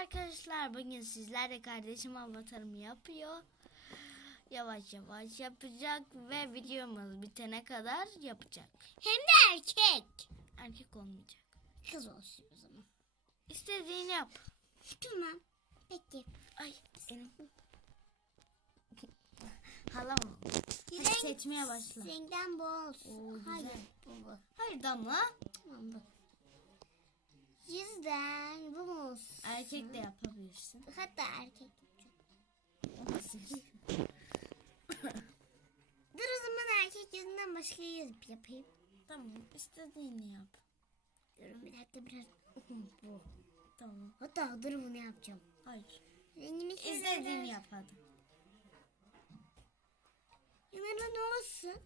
arkadaşlar. Bugün sizlerle kardeşim avatarımı yapıyor. Yavaş yavaş yapacak ve videomuz bitene kadar yapacak. Hem de erkek. Erkek olmayacak. Kız olsun o zaman. İstediğini yap. Tamam. Peki. Ay benim. Halam oldu. Hadi Renk- seçmeye başla. Renkten bu olsun. Oo. Hayır bu bu. Hayır Damla. Tamam bu. Yüzden bu mu olsun? Erkek de yapabilirsin. Hatta erkek. Dur o zaman erkek yüzünden başka yüz yapayım. tamam istediğini yap. Dur bir dakika biraz. bu. Tamam. Hatta dur bunu yapacağım. Hayır. Rengimi İstediğini yap hadi. Yanına ne olsun?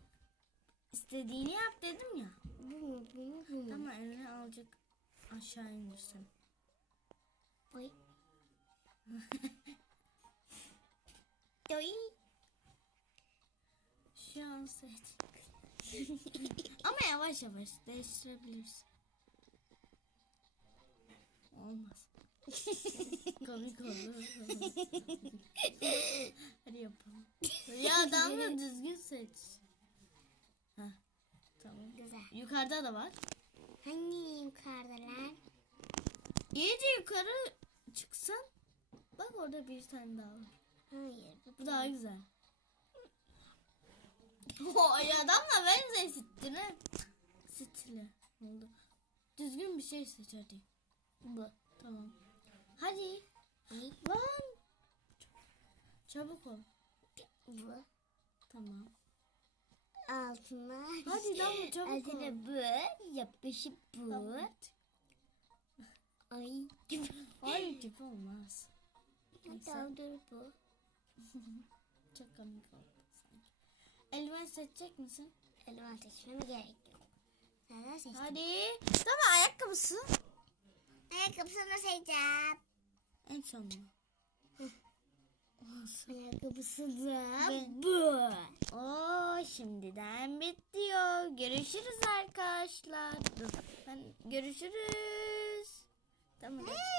İstediğini yap dedim ya. Bu mu bu mu bu mu? Ama elini alacak aşağı indirsen. Oy. Oy. Şu an seç. Ama yavaş yavaş değiştirebilirsin. Olmaz. Komik olur. Hadi yapalım. Ya Damla düzgün seç. Heh, tamam. Güzel. Yukarıda da var. Hangi yukarıdalar? İyice yukarı çıksan. Bak orada bir tane daha var. Hayır. Bu daha güzel. O ya adamla benzer stili. Stili. Oldu. Düzgün bir şey seç hadi. Bu. Tamam. Hadi. Lan. Çabuk ol. Bu. Tamam. Altına. Hadi Damla çabuk ol. Altına bu. Yapışıp bu. Tamam. Ay. Hayır tip olmaz. Hatta dur bu. Çok komik oldu sanki. Eldiven seçecek misin? Eldiven seçmeme gerek yok. Nereden seçtim? Hadi. Tamam ayakkabısı. Ayakkabısını seçeceğim. En son mu? Ayakkabısı da bu. Oo şimdiden bitiyor. Görüşürüz arkadaşlar. Dur. Ben görüşürüz. Tamam.